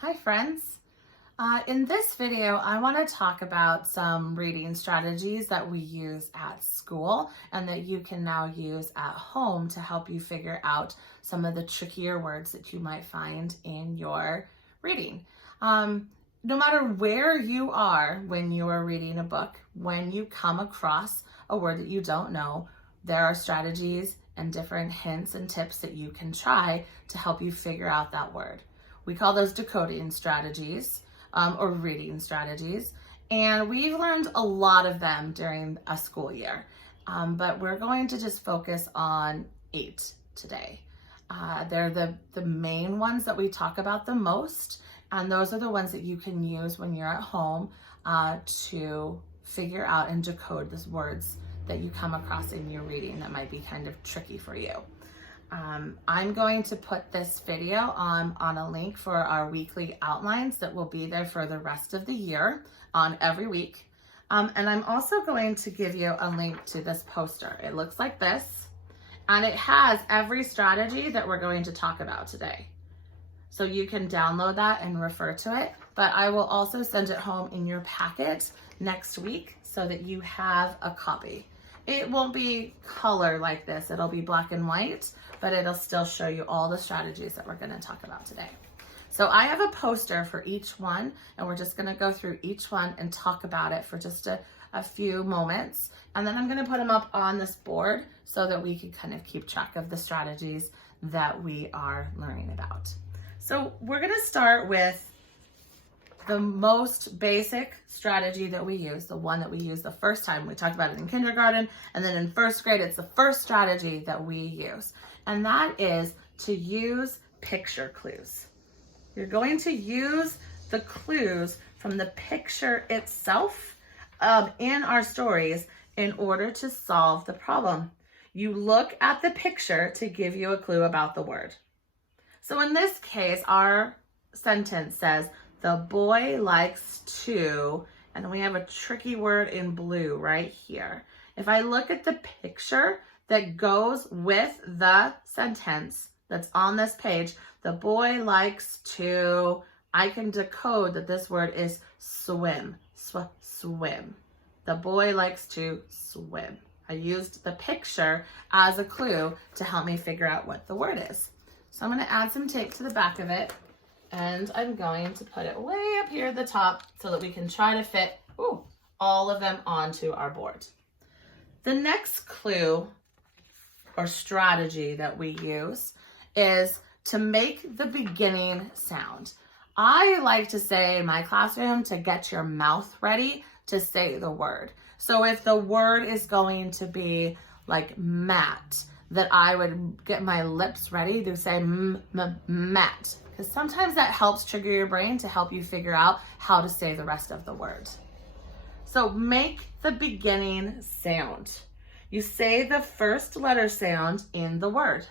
Hi friends. In this video, I want to talk about some reading strategies that we use at school and that you can now use at home to help you figure out some of the trickier words that you might find in your reading. No matter where you are when you are reading a book, when you come across a word that you don't know, there are strategies and different hints and tips that you can try to help you figure out that word. We call those decoding strategies or reading strategies. And we've learned a lot of them during a school year. But we're going to just focus on 8 today. They're the main ones that we talk about the most. And those are the ones that you can use when you're at home to figure out and decode those words that you come across in your reading that might be kind of tricky for you. I'm going to put this video on a link for our weekly outlines that will be there for the rest of the year on every week. And I'm also going to give you a link to this poster. It looks like this, and it has every strategy that we're going to talk about today. So you can download that and refer to it, but I will also send it home in your packet next week so that you have a copy. It won't be color like this, it'll be black and white, but it'll still show you all the strategies that we're gonna talk about today. So I have a poster for each one, and we're just gonna go through each one and talk about it for just a few moments. And then I'm gonna put them up on this board so that we can kind of keep track of the strategies that we are learning about. So we're gonna start with the most basic strategy that we use, the one that we use the first time. We talked about it in kindergarten, and then in first grade, it's the first strategy that we use. And that is to use picture clues. You're going to use the clues from the picture itself in our stories in order to solve the problem. You look at the picture to give you a clue about the word. So in this case, our sentence says, the boy likes to, and we have a tricky word in blue right here. If I look at the picture that goes with the sentence that's on this page, the boy likes to, I can decode that this word is swim, swim. The boy likes to swim. I used the picture as a clue to help me figure out what the word is. So I'm going to add some tape to the back of it. And I'm going to put it way up here at the top so that we can try to fit all of them onto our board. The next clue or strategy that we use is to make the beginning sound. I like to say in my classroom to get your mouth ready to say the word. So if the word is going to be like mat, that I would get my lips ready to say mat. Because sometimes that helps trigger your brain to help you figure out how to say the rest of the word. So make the beginning sound. You say the first letter sound in the word.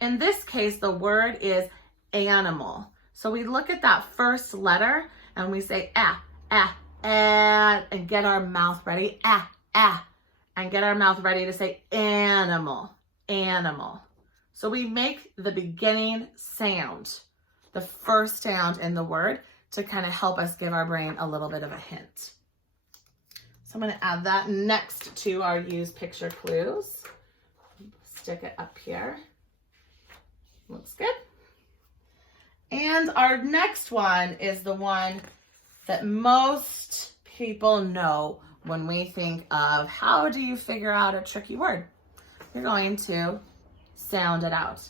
In this case, the word is animal. So we look at that first letter and we say and get our mouth ready, and get our mouth ready to say animal, animal. So we make the beginning sound, the first sound in the word, to kind of help us give our brain a little bit of a hint. So I'm going to add that next to our use picture clues. Stick it up here. Looks good. And our next one is the one that most people know when we think of how do you figure out a tricky word. You're going to sound it out.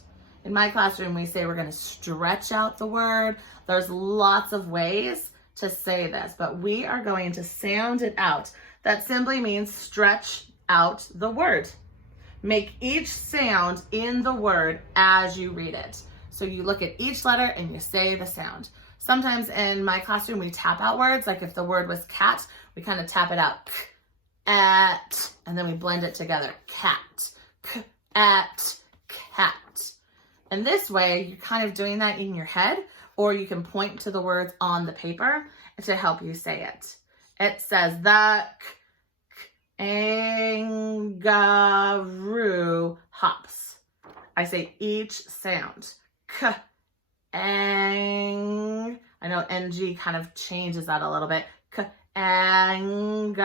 In my classroom, we say we're going to stretch out the word. There's lots of ways to say this, but we are going to sound it out. That simply means stretch out the word. Make each sound in the word as you read it. So you look at each letter and you say the sound. Sometimes in my classroom, we tap out words. Like if the word was cat, we kind of tap it out. At, and then we blend it together. Cat, at, cat. And this way, you're kind of doing that in your head, or you can point to the words on the paper to help you say it. It says the kangaroo hops. I say each sound. K, ang. I know NG kind of changes that a little bit. Kangaroo.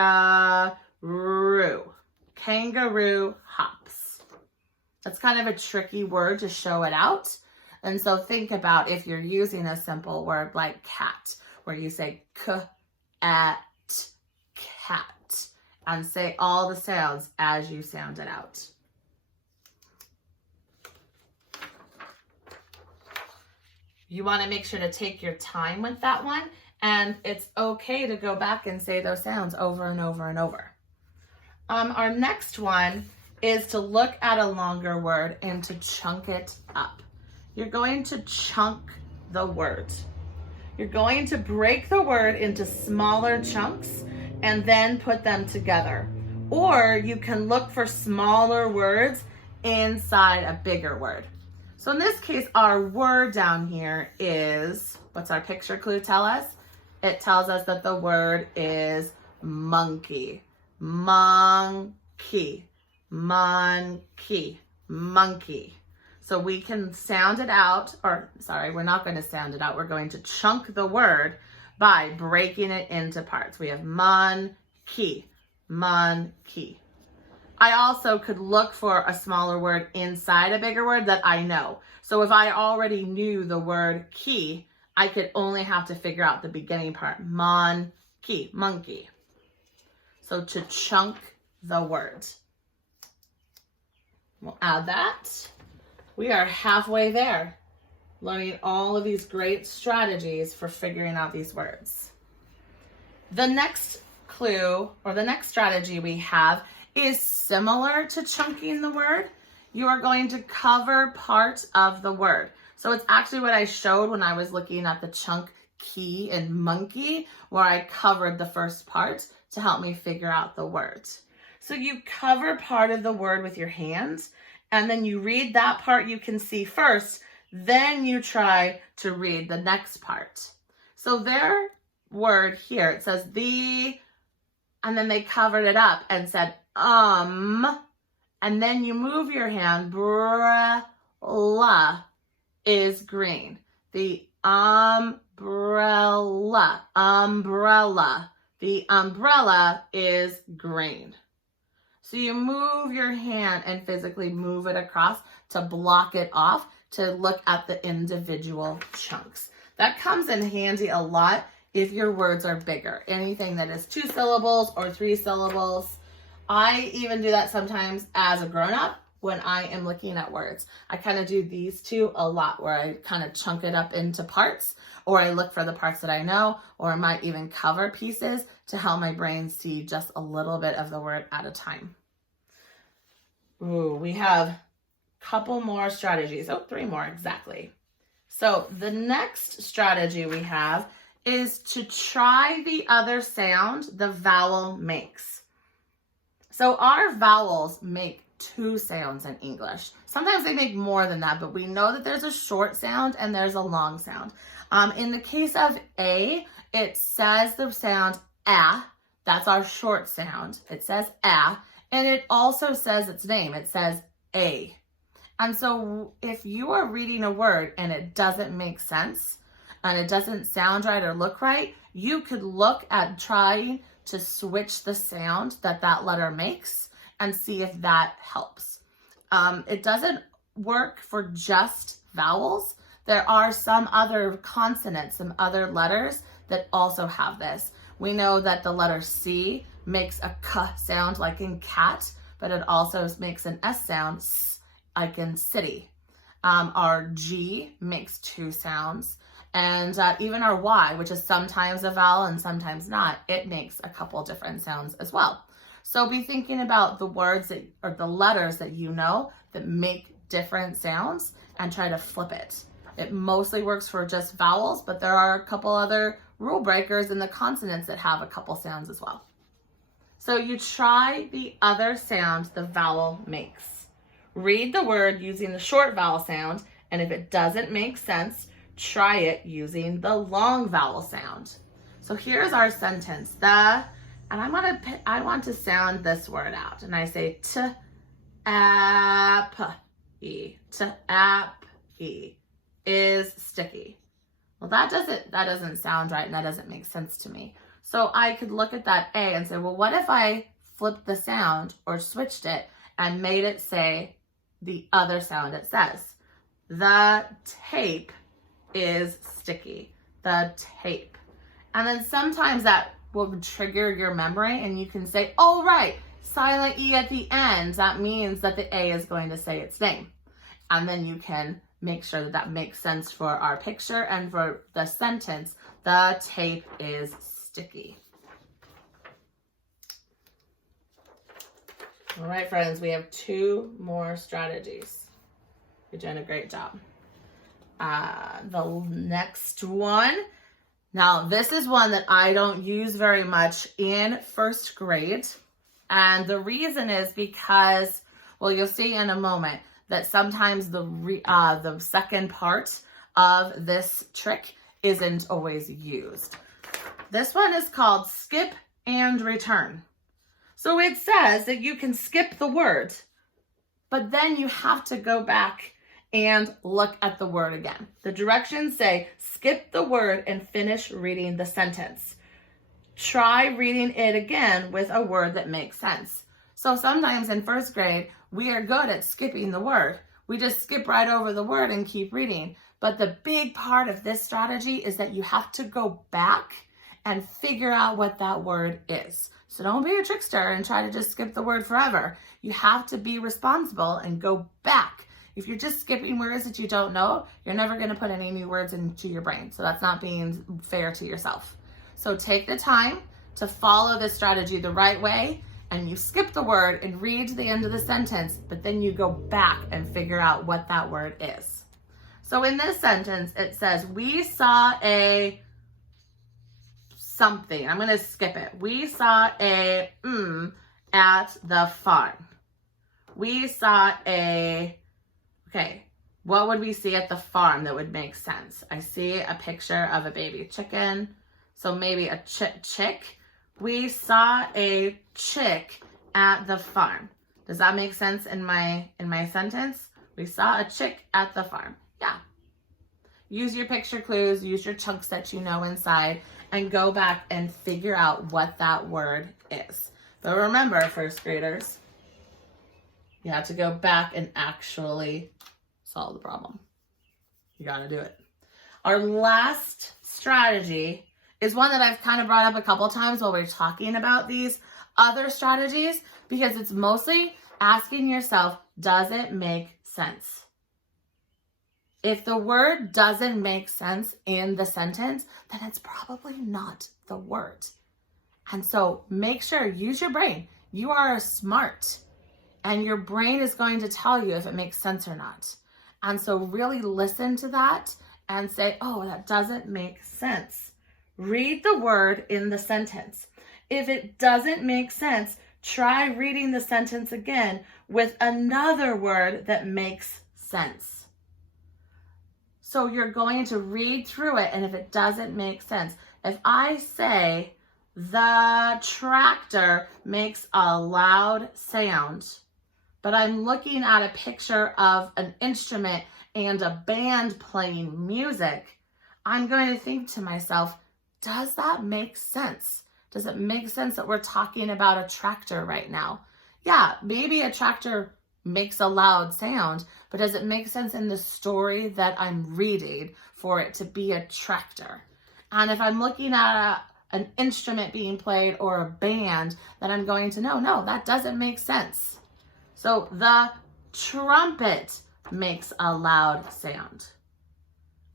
Kangaroo hops. That's kind of a tricky word to show it out. And so think about if you're using a simple word like cat, where you say cat, and say all the sounds as you sound it out. You want to make sure to take your time with that one, and it's okay to go back and say those sounds over and over and over. Our next one is to look at a longer word and to chunk it up. You're going to chunk the word. You're going to break the word into smaller chunks and then put them together. Or you can look for smaller words inside a bigger word. So in this case, our word down here is, what's our picture clue tell us? It tells us that the word is monkey. Monkey. Monkey. Monkey. So we can sound it out, or sorry, we're not going to sound it out. We're going to chunk the word by breaking it into parts. We have monkey, monkey. I also could look for a smaller word inside a bigger word that I know. So if I already knew the word key, I could only have to figure out the beginning part. Monkey, monkey. So to chunk the word. We'll add that. We are halfway there, learning all of these great strategies for figuring out these words. The next clue, or the next strategy we have, is similar to chunking the word. You are going to cover part of the word. So it's actually what I showed when I was looking at the chunk key and monkey, where I covered the first part to help me figure out the word. So you cover part of the word with your hands, and then you read that part you can see first, then you try to read the next part. So their word here, it says the, and then they covered it up and said and then you move your hand, umbrella is green. The umbrella, the umbrella is green. So you move your hand and physically move it across to block it off, to look at the individual chunks. That comes in handy a lot if your words are bigger. Anything that is 2 syllables or 3 syllables. I even do that sometimes as a grown-up when I am looking at words. I kind of do these two a lot, where I kind of chunk it up into parts, or I look for the parts that I know, or I might even cover pieces to help my brain see just a little bit of the word at a time. Ooh, we have a couple more strategies. 3 more exactly. So the next strategy we have is to try the other sound the vowel makes. So our vowels make 2 sounds in English. Sometimes they make more than that, but we know that there's a short sound and there's a long sound. In the case of A, it says the sound ah. That's our short sound. It says ah, and it also says its name. It says A. And so if you are reading a word and it doesn't make sense and it doesn't sound right or look right, you could look at trying to switch the sound that that letter makes and see if that helps. It doesn't work for just vowels. There are some other consonants, some other letters that also have this. We know that the letter C makes a k sound like in cat, but it also makes an S sound like in city. Our G makes 2 sounds. And even our Y, which is sometimes a vowel and sometimes not, it makes a couple different sounds as well. So be thinking about the words that, or the letters that you know that make different sounds, and try to flip it. It mostly works for just vowels, but there are a couple other rule breakers in the consonants that have a couple sounds as well. So you try the other sound the vowel makes. Read the word using the short vowel sound, and if it doesn't make sense, try it using the long vowel sound. So here's our sentence. And I want to sound this word out. And I say t-ap-e. T-ap-e is sticky. Well, that doesn't sound right, and that doesn't make sense to me. So I could look at that A and say, well, what if I flipped the sound or switched it and made it say the other sound it says? The tape is sticky. The tape. And then sometimes that will trigger your memory and you can say, oh, right, silent E at the end. That means that the A is going to say its name. And then you can make sure that that makes sense for our picture and for the sentence. The tape is sticky. All right, friends, we have 2 more strategies. You're doing a great job. The next one. Now, this is one that I don't use very much in first grade. And the reason is because, well, you'll see in a moment that sometimes the second part of this trick isn't always used. This one is called skip and return. So it says that you can skip the word, but then you have to go back and look at the word again. The directions say skip the word and finish reading the sentence. Try reading it again with a word that makes sense. So sometimes in first grade, we are good at skipping the word. We just skip right over the word and keep reading. But the big part of this strategy is that you have to go back and figure out what that word is. So don't be a trickster and try to just skip the word forever. You have to be responsible and go back. If you're just skipping words that you don't know, you're never going to put any new words into your brain. So that's not being fair to yourself. So take the time to follow this strategy the right way, and you skip the word and read to the end of the sentence, but then you go back and figure out what that word is. So in this sentence, it says, we saw a something. I'm going to skip it. We saw a at the farm. We saw a, okay, what would we see at the farm that would make sense? I see a picture of a baby chicken. So maybe a chick. We saw a chick at the farm. Does that make sense in my sentence? We saw a chick at the farm. Yeah. Use your picture clues, use your chunks that you know inside, and go back and figure out what that word is. But remember, first graders, you have to go back and actually solve the problem. You got to do it. Our last strategy is one that I've kind of brought up a couple times while we're talking about these other strategies, because it's mostly asking yourself, does it make sense? If the word doesn't make sense in the sentence, then it's probably not the word. And so make sure, use your brain. You are smart, and your brain is going to tell you if it makes sense or not. And so really listen to that and say, oh, that doesn't make sense. Read the word in the sentence. If it doesn't make sense, try reading the sentence again with another word that makes sense. So you're going to read through it, and if it doesn't make sense, if I say the tractor makes a loud sound, but I'm looking at a picture of an instrument and a band playing music, I'm going to think to myself, does that make sense? Does it make sense that we're talking about a tractor right now? Yeah, maybe a tractor makes a loud sound, but does it make sense in the story that I'm reading for it to be a tractor? And if I'm looking at an instrument being played or a band, then I'm going to know, no, that doesn't make sense. So the trumpet makes a loud sound.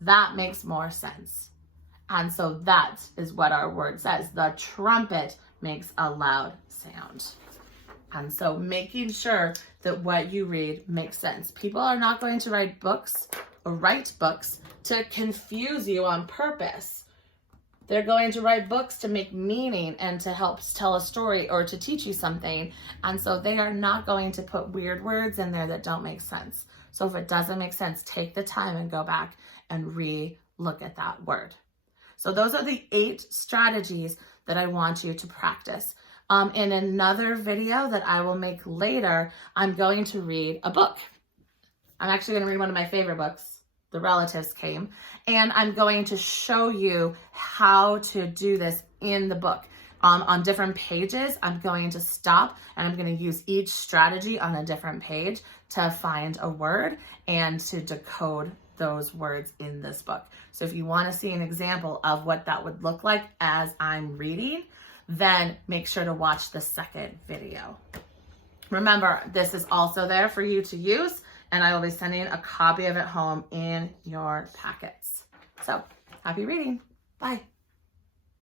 That makes more sense. And so that is what our word says. The trumpet makes a loud sound. And so making sure that what you read makes sense. People are not going to write books to confuse you on purpose. They're going to write books to make meaning and to help tell a story or to teach you something. And so they are not going to put weird words in there that don't make sense. So if it doesn't make sense, take the time and go back and re-look at that word. So those are the 8 strategies that I want you to practice. In another video that I will make later, I'm going to read a book. I'm actually going to read one of my favorite books. the relatives came, and I'm going to show you how to do this in the book. On different pages, I'm going to stop and I'm going to use each strategy on a different page to find a word and to decode those words in this book. So if you want to see an example of what that would look like as I'm reading, then make sure to watch the second video. Remember, this is also there for you to use, and I will be sending a copy of it home in your packets. So happy reading. Bye.